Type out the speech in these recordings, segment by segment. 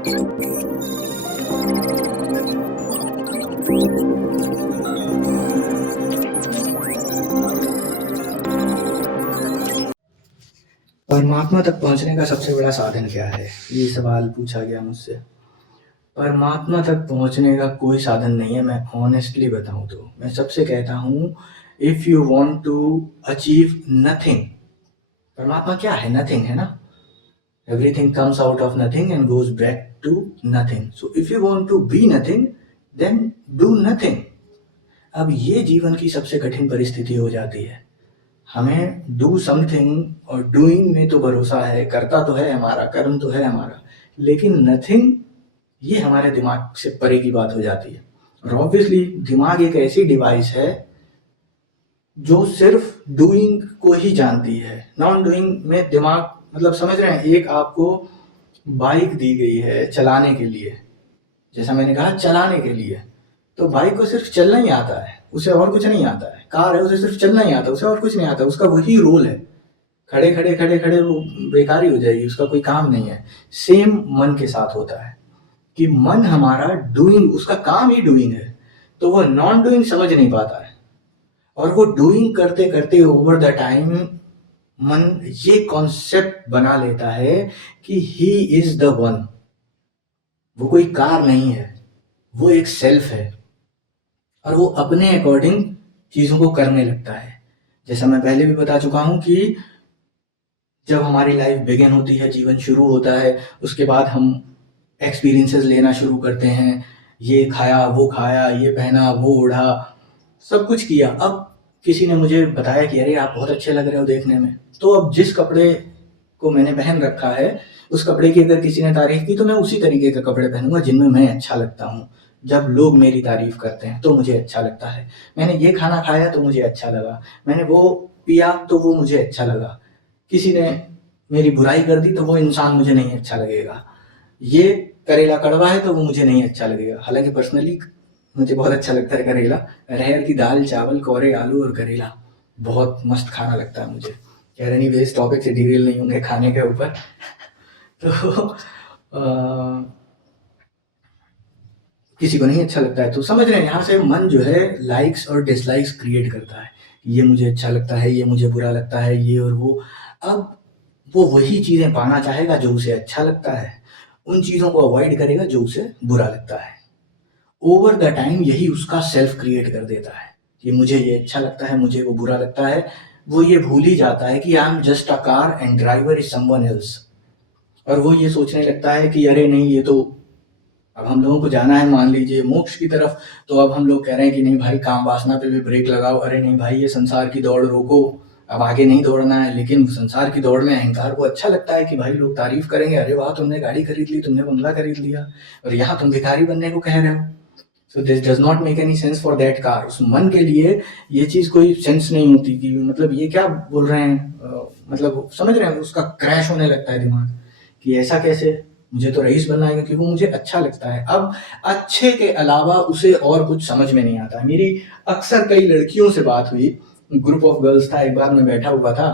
परमात्मा तक पहुँचने का सबसे बड़ा साधन क्या है? ये सवाल पूछा गया मुझसे। परमात्मा तक पहुँचने का कोई साधन नहीं है, मैं ऑनेस्टली बताऊँ तो। मैं सबसे कहता हूँ, if you want to achieve nothing, परमात्मा क्या है? नथिंग है ना? Everything comes out of nothing and goes back to nothing. So if you want to be nothing, then do nothing. अब ये जीवन की सबसे कठिन परिस्थिति हो जाती है। हमें डू समथिंग और डूइंग में तो भरोसा है, करता तो है हमारा, कर्म तो है हमारा, लेकिन नथिंग ये हमारे दिमाग से परे की बात हो जाती है। और ऑब्वियसली दिमाग एक ऐसी डिवाइस है जो सिर्फ डूइंग को ही जानती है। नॉन डूइंग में दिमाग, मतलब समझ रहे हैं, एक आपको बाइक दी गई है चलाने के लिए, जैसा मैंने कहा चलाने के लिए, तो बाइक को सिर्फ चलना ही आता है, उसे और कुछ नहीं आता है। कार है, उसे सिर्फ चलना ही आता है, उसे और कुछ नहीं आता, उसका वही रोल है। खड़े खड़े खड़े खड़े वो बेकार ही हो जाएगी, उसका कोई काम नहीं है। सेम मन के साथ होता है कि मन हमारा डूइंग, उसका काम ही डूइंग है, तो वो नॉन डूइंग समझ नहीं पाता है। और वो डूइंग करते करते ओवर द टाइम मन ये कॉन्सेप्ट बना लेता है कि ही इज द वन। वो कोई कार नहीं है, वो एक सेल्फ है, और वो अपने अकॉर्डिंग चीज़ों को करने लगता है। जैसा मैं पहले भी बता चुका हूँ कि जब हमारी लाइफ बिगिन होती है, जीवन शुरू होता है, उसके बाद हम एक्सपीरियंसेस लेना शुरू करते हैं। ये खाया, ये पहना, वो ओढ़ा, सब कुछ किया। अब किसी ने मुझे बताया कि अरे आप बहुत अच्छे लग रहे हो देखने में, तो अब जिस कपड़े को मैंने पहन रखा है, उस कपड़े की अगर किसी ने तारीफ की तो मैं उसी तरीके के कपड़े पहनूंगा जिनमें मैं अच्छा लगता हूँ। जब लोग मेरी तारीफ करते हैं तो मुझे अच्छा लगता है। मैंने ये खाना खाया तो मुझे अच्छा लगा, मैंने वो पिया तो वो मुझे अच्छा लगा। किसी ने मेरी बुराई कर दी तो वो इंसान मुझे नहीं अच्छा लगेगा। ये करेला कड़वा है तो वो मुझे नहीं अच्छा लगेगा, हालांकि पर्सनली मुझे बहुत अच्छा लगता है करेला। अरहर की दाल, चावल, कोरे आलू और करेला बहुत मस्त खाना लगता है मुझे। खैर एनीवेज, टॉपिक से डिरेल नहीं होंगे खाने के ऊपर। तो किसी को नहीं अच्छा लगता है, तो समझ रहे हैं, यहाँ से मन जो है लाइक्स और डिसलाइक्स क्रिएट करता है। ये मुझे अच्छा लगता है, ये मुझे बुरा लगता है, ये और वो। अब वो वही चीज़ें पाना चाहेगा जो उसे अच्छा लगता है, उन चीज़ों को अवॉइड करेगा जो उसे बुरा लगता है। ओवर द टाइम यही उसका सेल्फ क्रिएट कर देता है कि मुझे ये अच्छा लगता है, मुझे वो बुरा लगता है। वो ये भूल ही जाता है कि I am just a car and driver is someone else. और वो ये सोचने लगता है कि अरे नहीं, ये तो अब हम लोगों को जाना है मान लीजिए मोक्ष की तरफ, तो अब हम लोग कह रहे हैं कि नहीं भाई, काम वासना पे भी ब्रेक लगाओ। अरे नहीं भाई, ये संसार की दौड़ रोको, अब आगे नहीं दौड़ना है। लेकिन संसार की दौड़ में अहंकार को अच्छा लगता है कि भाई लोग तारीफ करेंगे, अरे वाह तुमने गाड़ी खरीद ली, तुमने बंगला खरीद लिया, और यहाँ तुम भिखारी बनने को कह रहे हो। So this does not make any sense for that car. उस मन के लिए ये चीज़ कोई सेंस नहीं होती कि मतलब ये क्या बोल रहे हैं, मतलब समझ रहे हैं, उसका क्रैश होने लगता है दिमाग कि ऐसा कैसे, मुझे तो रईस बनना है क्योंकि वो मुझे अच्छा लगता है। अब अच्छे के अलावा उसे और कुछ समझ में नहीं आता। मेरी अक्सर कई लड़कियों से बात हुई, ग्रुप ऑफ गर्ल्स था, एक बार मैं बैठा हुआ था,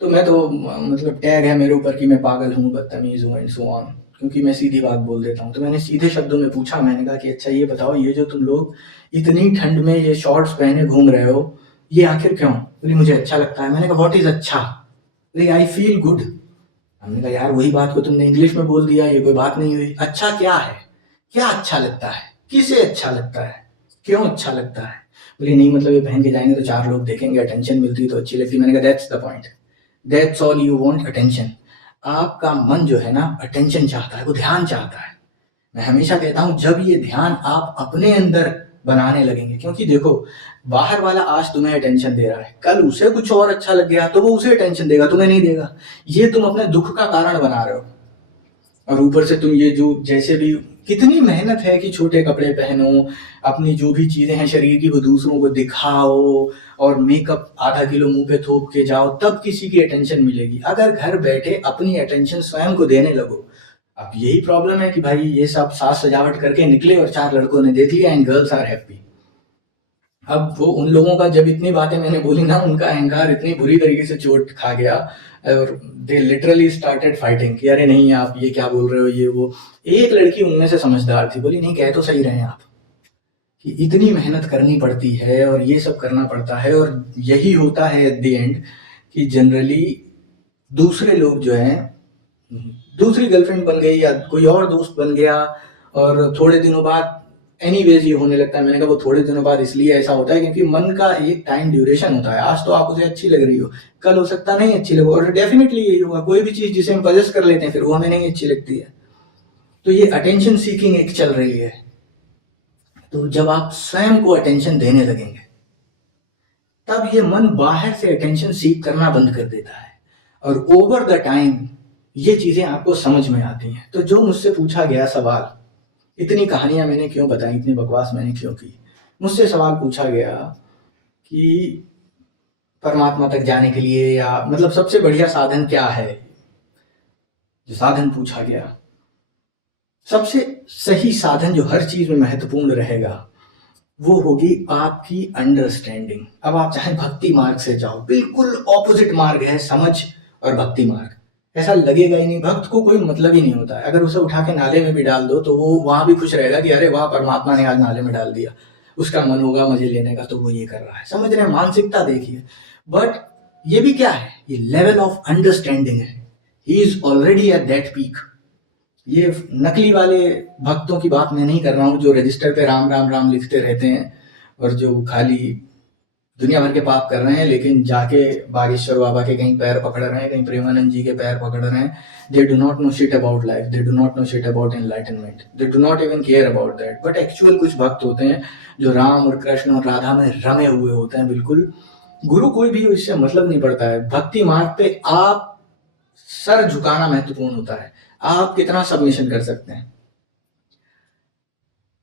तो मैं तो मतलब टैग है मेरे ऊपर कि मैं पागल हूँ, बदतमीज हूँ एंड सो ऑन, क्योंकि मैं सीधी बात बोल देता हूँ। तो मैंने सीधे शब्दों में पूछा, मैंने कहा कि अच्छा ये बताओ, ये जो तुम लोग इतनी ठंड में ये शॉर्ट्स पहने घूम रहे हो, ये आखिर क्यों? बोली मुझे अच्छा लगता है। मैंने कहा व्हाट इज अच्छा? बोली आई फील गुड। हमने कहा यार वही बात को तुमने इंग्लिश में बोल दिया, ये कोई बात नहीं हुई। अच्छा क्या है? क्या अच्छा लगता है? किसे अच्छा लगता है? क्यों अच्छा लगता है? बोली नहीं मतलब ये पहन के जाएंगे तो चार लोग देखेंगे, अटेंशन मिलती तो अच्छी लगती। मैंने कहा that's the point, that's all you want, attention. आपका मन जो है ना अटेंशन चाहता है, वो ध्यान चाहता है। मैं हमेशा कहता हूं जब ये ध्यान आप अपने अंदर बनाने लगेंगे, क्योंकि देखो बाहर वाला आज तुम्हें अटेंशन दे रहा है, कल उसे कुछ और अच्छा लग गया तो वो उसे अटेंशन देगा, तुम्हें नहीं देगा। ये तुम अपने दुख का कारण बना रहे हो। और ऊपर से तुम ये जो जैसे भी कितनी मेहनत है कि छोटे कपड़े पहनो, अपनी जो भी चीजें हैं शरीर की वो दूसरों को दिखाओ, और मेकअप आधा किलो मुंह पे थोप के जाओ, तब किसी की अटेंशन मिलेगी। अगर घर बैठे अपनी अटेंशन स्वयं को देने लगो। अब यही प्रॉब्लम है कि भाई ये सब साज सजावट करके निकले और चार लड़कों ने देख लिया एंड गर्ल्स आर हैप्पी। अब वो उन लोगों का जब इतनी बातें मैंने बोली ना, उनका अहंकार इतनी बुरी तरीके से चोट खा गया और दे लिटरली स्टार्टेड फाइटिंग कि अरे नहीं आप ये क्या बोल रहे हो, ये वो। एक लड़की उनमें से समझदार थी, बोली नहीं कह तो सही रहे हैं आप कि इतनी मेहनत करनी पड़ती है और ये सब करना पड़ता है, और यही होता है एट द एंड कि जनरली दूसरे लोग जो हैं, दूसरी गर्लफ्रेंड बन गई या कोई और दोस्त बन गया, और थोड़े दिनों बाद एनीवेज ये होने लगता है। मैंने कहा वो थोड़े दिनों बाद इसलिए ऐसा होता है क्योंकि मन का एक टाइम ड्यूरेशन होता है। आज तो आप उसे अच्छी लग रही हो, कल हो सकता नहीं अच्छी लगो, और डेफिनेटली यही होगा। कोई भी चीज जिसे हम पजेस कर लेते हैं फिर वो हमें नहीं अच्छी लगती है। तो ये अटेंशन सीकिंग एक चल रही है। तो जब आप स्वयं को अटेंशन देने लगेंगे तब ये मन बाहर से अटेंशन सीख करना बंद कर देता है, और ओवर द टाइम ये चीजें आपको समझ में आती हैं। तो जो मुझसे पूछा गया सवाल, इतनी कहानियां मैंने क्यों बताई, इतनी बकवास मैंने क्यों की, मुझसे सवाल पूछा गया कि परमात्मा तक जाने के लिए या मतलब सबसे बढ़िया साधन क्या है। जो साधन पूछा गया, सबसे सही साधन जो हर चीज में महत्वपूर्ण रहेगा वो होगी आपकी अंडरस्टैंडिंग। अब आप चाहे भक्ति मार्ग से जाओ, बिल्कुल ऑपोजिट मार्ग है समझ और भक्ति मार्ग। ऐसा लगेगा ही नहीं, भक्त को कोई मतलब ही नहीं होता है। अगर उसे उठा के नाले में भी डाल दो तो वो वहां भी खुश रहेगा कि अरे वाह परमात्मा ने आज नाले में डाल दिया। उसका मन होगा मजे लेने का तो वो ये कर रहा है, समझ रहे हैं, मानसिकता देखिए। बट ये भी क्या है, ये लेवल ऑफ अंडरस्टैंडिंग है। He is already at that peak. ये नकली वाले भक्तों की बात मैं नहीं कर रहा हूँ जो रजिस्टर पे राम राम राम लिखते रहते हैं और जो खाली दुनिया भर के पाप कर रहे हैं, लेकिन जाके बागेश्वर बाबा के कहीं पैर पकड़ रहे हैं, कहीं प्रेमानंद जी के पैर पकड़ रहे हैं। They do not know shit about life, they do not know shit about enlightenment, they do not even care about that. But actual कुछ भक्त होते हैं जो राम और कृष्ण और राधा में रमे हुए होते हैं बिल्कुल। गुरु कोई भी हो, इससे मतलब नहीं पड़ता है। भक्ति मार्ग पे आप सर झुकाना महत्वपूर्ण होता है, आप कितना सबमिशन कर सकते हैं।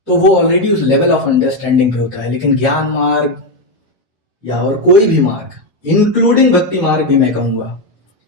तो वो ऑलरेडी उस लेवल ऑफ अंडरस्टैंडिंग पे होता है। लेकिन ज्ञान मार्ग या और कोई भी मार्ग, इंक्लूडिंग भक्ति मार्ग भी मैं कहूंगा,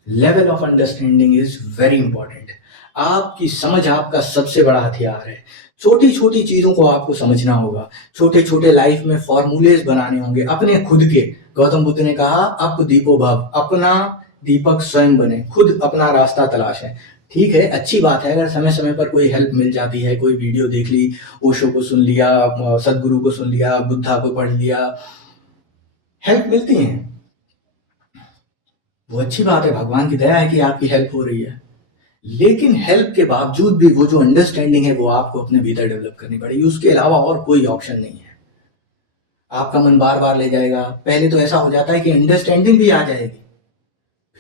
level of understanding is very important. आपकी समझ आपका सबसे बड़ा हथियार है। छोटी छोटी चीजों को आपको समझना होगा, छोटे छोटे लाइफ में फॉर्मूलेज बनाने होंगे अपने खुद के। गौतम बुद्ध ने कहा अप दीपो भव, अपना दीपक स्वयं बने, खुद अपना रास्ता तलाश है। ठीक है, अच्छी बात है अगर समय समय पर कोई हेल्प मिल जाती है, कोई वीडियो देख ली, ओशो को सुन लिया, सदगुरु को सुन लिया, बुद्धा को पढ़ लिया, हेल्प मिलती है, वो अच्छी बात है, भगवान की दया है कि आपकी हेल्प हो रही है। लेकिन हेल्प के बावजूद भी वो जो अंडरस्टैंडिंग है वो आपको अपने भीतर डेवलप करनी पड़ेगी। उसके अलावा और कोई ऑप्शन नहीं है। आपका मन बार बार ले जाएगा। पहले तो ऐसा हो जाता है कि अंडरस्टैंडिंग भी आ जाएगी,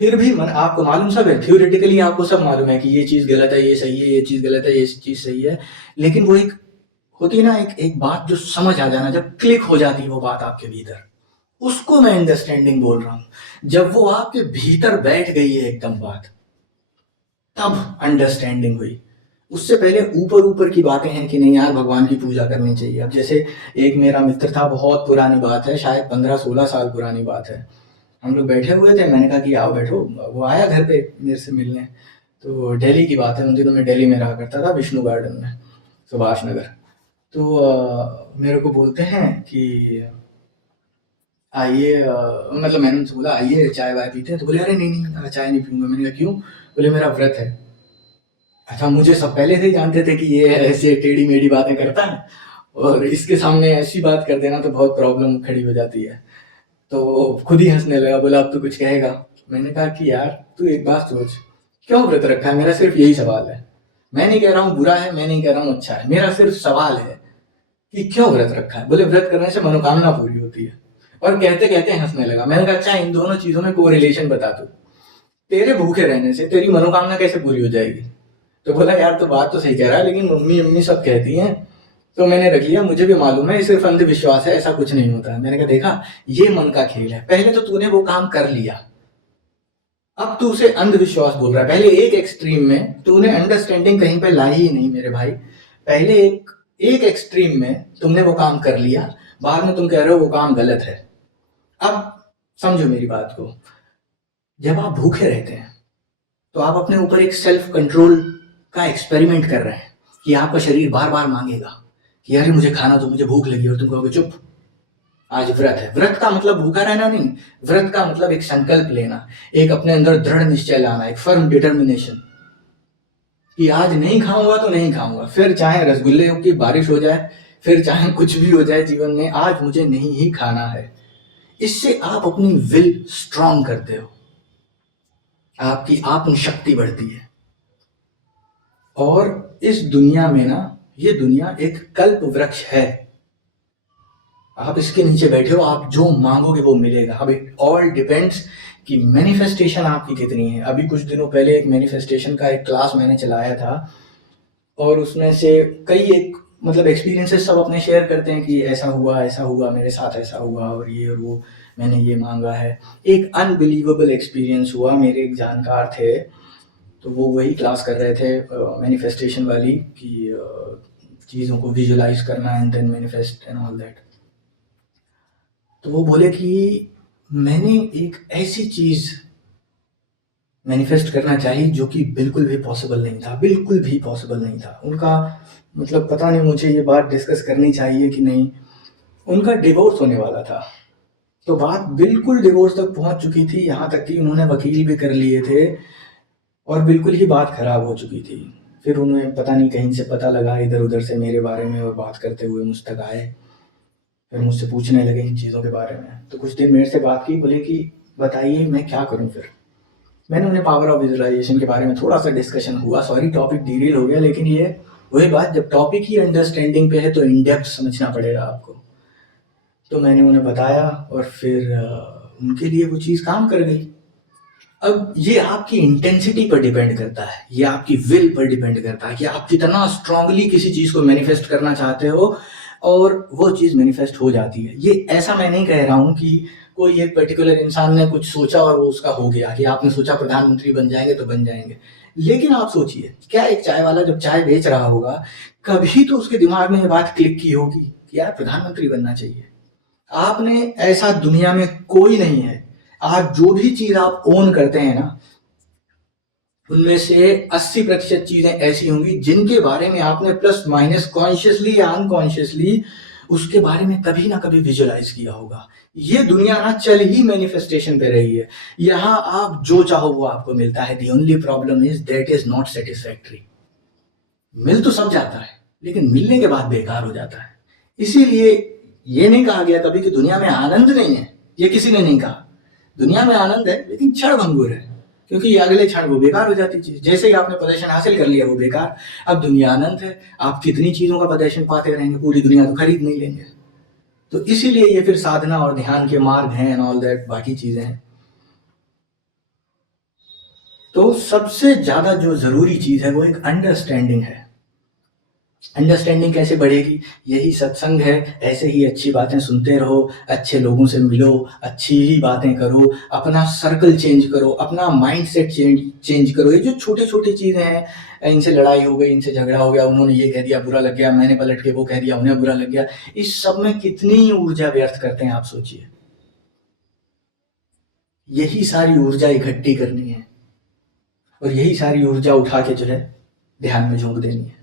फिर भी मन, आपको मालूम सब है, थ्योरेटिकली आपको सब मालूम है कि ये चीज गलत है, ये सही है, ये चीज गलत है, ये चीज सही है। लेकिन वो एक होती है ना, एक बात जो समझ आ जाना, जब क्लिक हो जाती है वो बात आपके भीतर, उसको मैं अंडरस्टैंडिंग बोल रहा हूं। जब वो आपके भीतर बैठ गई है एकदम बात, तब अंडरस्टैंडिंग हुई। उससे पहले ऊपर ऊपर की बातें हैं कि नहीं यार भगवान की पूजा करनी चाहिए। अब जैसे एक मेरा मित्र था, बहुत पुरानी बात है, शायद 15-16 साल पुरानी बात है। हम लोग बैठे हुए थे, मैंने कहा कि आओ बैठो। वो आया घर पे मेरे से मिलने। तो दिल्ली की बात है, उन दिनों में दिल्ली में रहा करता था, विष्णु गार्डन में, सुभाष नगर। तो मेरे को बोलते हैं कि आइए, मतलब मैंने उनसे बोला आइए चाय वाय पीते हैं। तो बोले अरे नहीं नहीं चाय नहीं पीऊंगा। मैंने कहा क्यों? बोले मेरा व्रत है। अच्छा, मुझे सब पहले से ही जानते थे कि ये ऐसे टेढ़ी मेढ़ी बातें करता है, और इसके सामने ऐसी बात कर देना तो बहुत प्रॉब्लम खड़ी हो जाती है। तो खुद ही हंसने लगा, बोला अब तो कुछ कहेगा। मैंने कहा कि यार तू एक बात सोच, क्यों व्रत रखा है? मेरा सिर्फ यही सवाल है। मैं नहीं कह रहा हूँ बुरा है, मैं नहीं कह रहा हूँ अच्छा है, मेरा सिर्फ सवाल है कि क्यों व्रत रखा है? बोले व्रत करने से मनोकामना पूरी होती है। और कहते कहते हंसने लगा। मैंने कहा अच्छा इन दोनों चीजों में कोरिलेशन बता तू, तेरे भूखे रहने से तेरी मनोकामना कैसे पूरी हो जाएगी? तो बोला यार तो बात तो सही कह रहा है, लेकिन मम्मी अम्मी सब कहती हैं तो मैंने रख लिया। मुझे भी मालूम है ये सिर्फ अंधविश्वास है, ऐसा कुछ नहीं होता है। मैंने कहा देखा, ये मन का खेल है। पहले तो तूने वो काम कर लिया, अब तू उसे अंधविश्वास बोल रहा है। पहले एक एक्सट्रीम में तूने अंडरस्टैंडिंग कहीं पे लाई ही नहीं मेरे भाई। पहले एक एक्सट्रीम में तुमने वो काम कर लिया, बाद में तुम कह रहे हो वो काम गलत है। अब समझो मेरी बात को, जब आप भूखे रहते हैं तो आप अपने ऊपर एक सेल्फ कंट्रोल का एक्सपेरिमेंट कर रहे हैं कि आपका शरीर बार बार मांगेगा कि अरे मुझे खाना दो, मुझे भूख लगी, और तुम कहोगे चुप, आज व्रत है। व्रत का मतलब भूखा रहना नहीं, व्रत का मतलब एक संकल्प लेना, एक अपने अंदर दृढ़ निश्चय लाना, एक फर्म डिटर्मिनेशन कि आज नहीं खाऊंगा तो नहीं खाऊंगा, फिर चाहे रसगुल्ले की बारिश हो जाए, फिर चाहे कुछ भी हो जाए जीवन में, आज मुझे नहीं ही खाना है। इससे आप अपनी विल स्ट्रांग करते हो, आपकी आत्म शक्ति बढ़ती है। और इस दुनिया में ना, ये दुनिया एक कल्प वृक्ष है, आप इसके नीचे बैठे हो, आप जो मांगोगे वो मिलेगा। अब इट ऑल डिपेंड्स कि मैनिफेस्टेशन आपकी कितनी है। अभी कुछ दिनों पहले एक मैनिफेस्टेशन का एक क्लास मैंने चलाया था, और उसमें से कई एक मतलब एक्सपीरियंसेस सब अपने शेयर करते हैं कि ऐसा हुआ मेरे साथ, ऐसा हुआ और ये और वो, मैंने ये मांगा है। एक अनबिलीवेबल एक्सपीरियंस हुआ, मेरे एक जानकार थे, तो वो वही क्लास कर रहे थे मैनिफेस्टेशन वाली, कि चीज़ों को विजुलाइज करना and then manifest and all that. तो वो बोले कि मैंने एक ऐसी चीज़ मैनिफेस्ट करना चाहिए जो कि बिल्कुल भी पॉसिबल नहीं था, बिल्कुल भी पॉसिबल नहीं था। उनका मतलब पता नहीं मुझे ये बात डिस्कस करनी चाहिए कि नहीं, उनका डिवोर्स होने वाला था। तो बात बिल्कुल डिवोर्स तक पहुंच चुकी थी, यहाँ तक कि उन्होंने वकील भी कर लिए थे और बिल्कुल ही बात खराब हो चुकी थी। फिर उन्हें पता नहीं कहीं से पता लगा इधर उधर से मेरे बारे में, और बात करते हुए मुझ तक आए, फिर मुझसे पूछने लगे इन चीज़ों के बारे में। तो कुछ दिन मेरे से बात की, बोले कि बताइए मैं क्या करूं फिर। मैंने उन्हें पावर ऑफ विजुअलाइजेशन के बारे में थोड़ा सा डिस्कशन हुआ, सॉरी टॉपिक डिटेल हो गया, लेकिन ये वही बात, जब टॉपिक ही अंडरस्टैंडिंग पे है तो इन डेप्थ समझना पड़ेगा आपको। तो मैंने उन्हें बताया और फिर उनके लिए वो चीज़ काम कर गई। अब ये आपकी इंटेंसिटी पर डिपेंड करता है, ये आपकी विल पर डिपेंड करता है कि आप कितना स्ट्रांगली किसी चीज़ को मैनिफेस्ट करना चाहते हो, और वो चीज़ मैनिफेस्ट हो जाती है। ये ऐसा मैं नहीं कह रहा हूँ कि कोई एक पर्टिकुलर इंसान ने कुछ सोचा और वो उसका हो गया, कि आपने सोचा प्रधानमंत्री बन जाएंगे तो बन जाएंगे। लेकिन आप सोचिए, क्या एक चाय वाला जब चाय बेच रहा होगा, कभी तो उसके दिमाग में ये बात क्लिक की होगी कि यार प्रधानमंत्री बनना चाहिए। आपने, ऐसा दुनिया में कोई नहीं है, आज जो भी चीज आप ओन करते हैं ना, उनमें से 80% चीजें ऐसी होंगी जिनके बारे में आपने प्लस माइनस कॉन्शियसली या अनकॉन्शियसली उसके बारे में कभी ना कभी विजुअलाइज किया होगा। ये दुनिया ना चल ही मैनिफेस्टेशन पे रही है, यहां आप जो चाहो वो आपको मिलता है। The only problem is that is not satisfactory. मिल तो सब जाता है, लेकिन मिलने के बाद बेकार हो जाता है। इसीलिए ये नहीं कहा गया कभी कि दुनिया में आनंद नहीं है, ये किसी ने नहीं कहा। दुनिया में आनंद है, लेकिन क्षण भंगुर है, क्योंकि ये अगले क्षण वो बेकार हो जाती चीज। जैसे ही आपने पोजीशन हासिल कर लिया वो बेकार। अब दुनिया अनंत है, आप कितनी चीजों का पोजीशन पाते रहेंगे, पूरी दुनिया तो खरीद नहीं लेंगे। तो इसीलिए ये फिर साधना और ध्यान के मार्ग हैं एंड ऑल दैट, बाकी चीजें हैं। तो सबसे ज्यादा जो जरूरी चीज है वो एक अंडरस्टैंडिंग है। अंडरस्टैंडिंग कैसे बढ़ेगी? यही सत्संग है। ऐसे ही अच्छी बातें सुनते रहो, अच्छे लोगों से मिलो, अच्छी ही बातें करो, अपना सर्कल चेंज करो, अपना माइंडसेट चेंज करो। ये जो छोटी छोटी चीज़ें हैं, इनसे लड़ाई हो गई, इनसे झगड़ा हो गया, उन्होंने ये कह दिया बुरा लग गया, मैंने पलट के वो कह दिया उन्हें बुरा लग गया, इस सब में कितनी ऊर्जा व्यर्थ करते हैं आप सोचिए। यही सारी ऊर्जा इकट्ठी करनी है और यही सारी ऊर्जा उठा के जो है ध्यान में झोंक देनी है।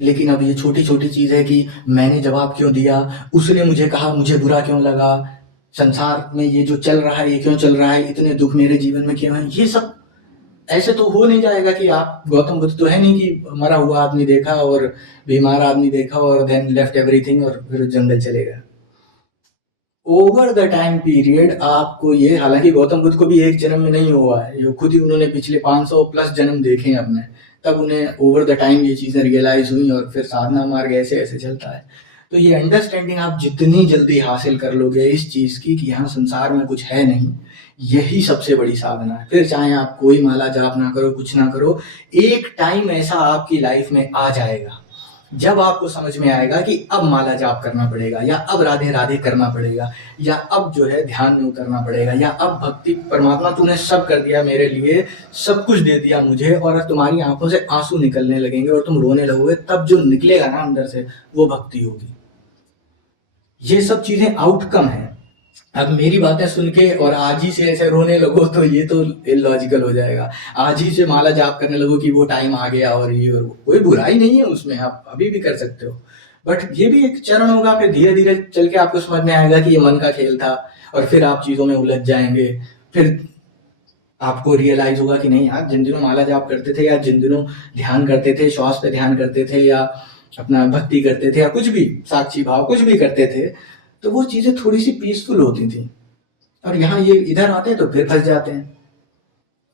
लेकिन अब ये छोटी छोटी चीज है कि मैंने जवाब क्यों दिया, उसने मुझे कहा, मुझे बुरा क्यों लगा, संसार में ये जो चल रहा है ये क्यों चल रहा है, इतने दुख मेरे जीवन में क्यों है, ये सब ऐसे तो हो नहीं जाएगा कि आप गौतम बुद्ध तो है नहीं कि मरा हुआ आदमी देखा और बीमार आदमी देखा और देन लेफ्ट एवरीथिंग और फिर जंगल चले गए। ओवर द टाइम पीरियड आपको ये, हालांकि गौतम बुद्ध को भी एक जन्म में नहीं हुआ है, ये खुद ही उन्होंने पिछले 500 प्लस जन्म देखे हैं अपने, तब उन्हें ओवर द टाइम ये चीज़ें रियलाइज हुई और फिर साधना मार्ग ऐसे ऐसे चलता है। तो ये अंडरस्टैंडिंग आप जितनी जल्दी हासिल कर लोगे इस चीज़ की कि यहाँ संसार में कुछ है नहीं, यही सबसे बड़ी साधना है। फिर चाहे आप कोई माला जाप ना करो, कुछ ना करो, एक टाइम ऐसा आपकी लाइफ में आ जाएगा जब आपको समझ में आएगा कि अब माला जाप करना पड़ेगा, या अब राधे राधे करना पड़ेगा, या अब जो है ध्यान में उतरना पड़ेगा, या अब भक्ति, परमात्मा तूने सब कर दिया मेरे लिए, सब कुछ दे दिया मुझे, और तुम्हारी आंखों से आंसू निकलने लगेंगे और तुम रोने लगोगे, तब जो निकलेगा ना अंदर से वो भक्ति होगी। ये सब चीजें आउटकम है। अब मेरी बातें सुन के और आज ही से ऐसे रोने लगो तो ये तो इलॉजिकल हो जाएगा। आज ही से माला जाप करने लगो कि वो टाइम आ गया और ये, और कोई बुराई नहीं है उसमें, आप अभी भी कर सकते हो। बट ये भी एक चरण होगा, फिर धीरे धीरे चल के आपको समझ में आएगा कि ये मन का खेल था, और फिर आप चीज़ों में उलझ जाएंगे। फिर आपको रियलाइज होगा कि नहीं यार, जिन दिनों माला जाप करते थे, या जिन दिनों ध्यान करते थे, श्वास पे ध्यान करते थे, या अपना भक्ति करते थे, या कुछ भी साक्षी भाव कुछ भी करते थे, तो वो चीज़ें थोड़ी सी पीसफुल होती थी। और यहाँ ये इधर आते हैं तो फिर फंस जाते हैं।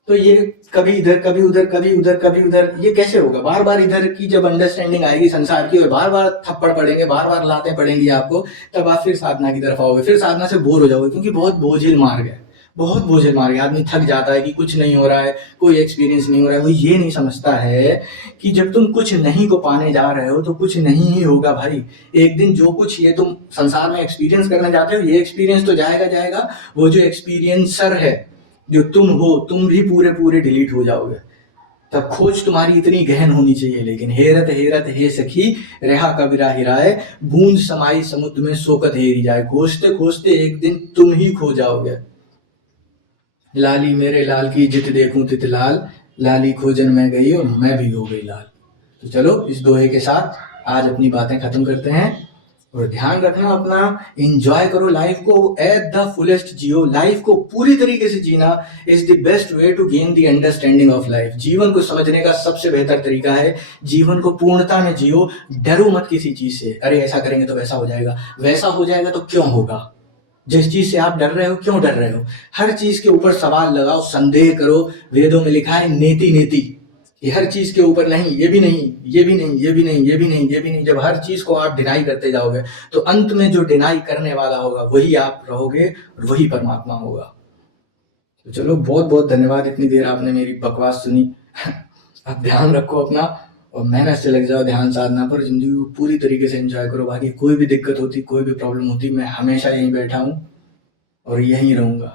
तो ये कभी इधर कभी उधर, कभी उधर कभी उधर, ये कैसे होगा? बार बार इधर की जब अंडरस्टैंडिंग आएगी संसार की, और बार बार थप्पड़ पड़ेंगे, बार बार लातें पड़ेंगी आपको, तब आप फिर साधना की तरफ आओगे, फिर साधना से बोर हो जाओगे, क्योंकि बहुत बोझिल मार्ग है, बहुत बोझिल मार्ग है। आदमी थक जाता है कि कुछ नहीं हो रहा है, कोई एक्सपीरियंस नहीं हो रहा है। वो ये नहीं समझता है कि जब तुम कुछ नहीं को पाने जा रहे हो तो कुछ नहीं ही होगा भाई। एक दिन जो कुछ ये तुम संसार में एक्सपीरियंस करने जाते हो, ये एक्सपीरियंस तो जाएगा जाएगा, वो जो एक्सपीरियंसर है, जो तुम हो, तुम भी पूरे पूरे डिलीट हो जाओगे। तब खोज तुम्हारी इतनी गहन होनी चाहिए। लेकिन हेरत हेरत हे सखी, रेहा कबीरा हिराए, बूंद समाई समुद्र में सोकत हेरी जाए। खोजते खोजते एक दिन तुम ही खो जाओगे। लाली मेरे लाल की जित देखूं तित लाल, लाली खोजन में गई और मैं भी हो गई लाल। तो चलो इस दोहे के साथ आज अपनी बातें खत्म करते हैं। और ध्यान रखना अपना, एंजॉय करो लाइफ को, एट द फुलेस्ट जियो। लाइफ को पूरी तरीके से जीना is the best way to gain the understanding of life. जीवन को समझने का सबसे बेहतर तरीका है जीवन को पूर्णता में जियो। डरो मत किसी चीज से, अरे ऐसा करेंगे तो वैसा हो जाएगा, वैसा हो जाएगा तो क्यों होगा। जिस चीज से आप डर रहे हो, क्यों डर रहे हो, हर चीज के ऊपर सवाल लगाओ, संदेह करो। वेदों में लिखा है नेति नेति, कि हर चीज के ऊपर नहीं, ये भी नहीं, ये भी नहीं, ये भी नहीं, ये भी नहीं, ये भी नहीं। जब हर चीज को आप डिनाई करते जाओगे तो अंत में जो डिनाई करने वाला होगा वही आप रहोगे, और वही परमात्मा होगा। तो चलो, बहुत बहुत धन्यवाद, इतनी देर आपने मेरी बकवास सुनी। आप ध्यान रखो अपना, और मेहनत से लग जाओ ध्यान साधना पर। जिंदगी को पूरी तरीके से एंजॉय करो। बाकी कोई भी दिक्कत होती, कोई भी प्रॉब्लम होती, मैं हमेशा यहीं बैठा हूँ और यहीं रहूंगा।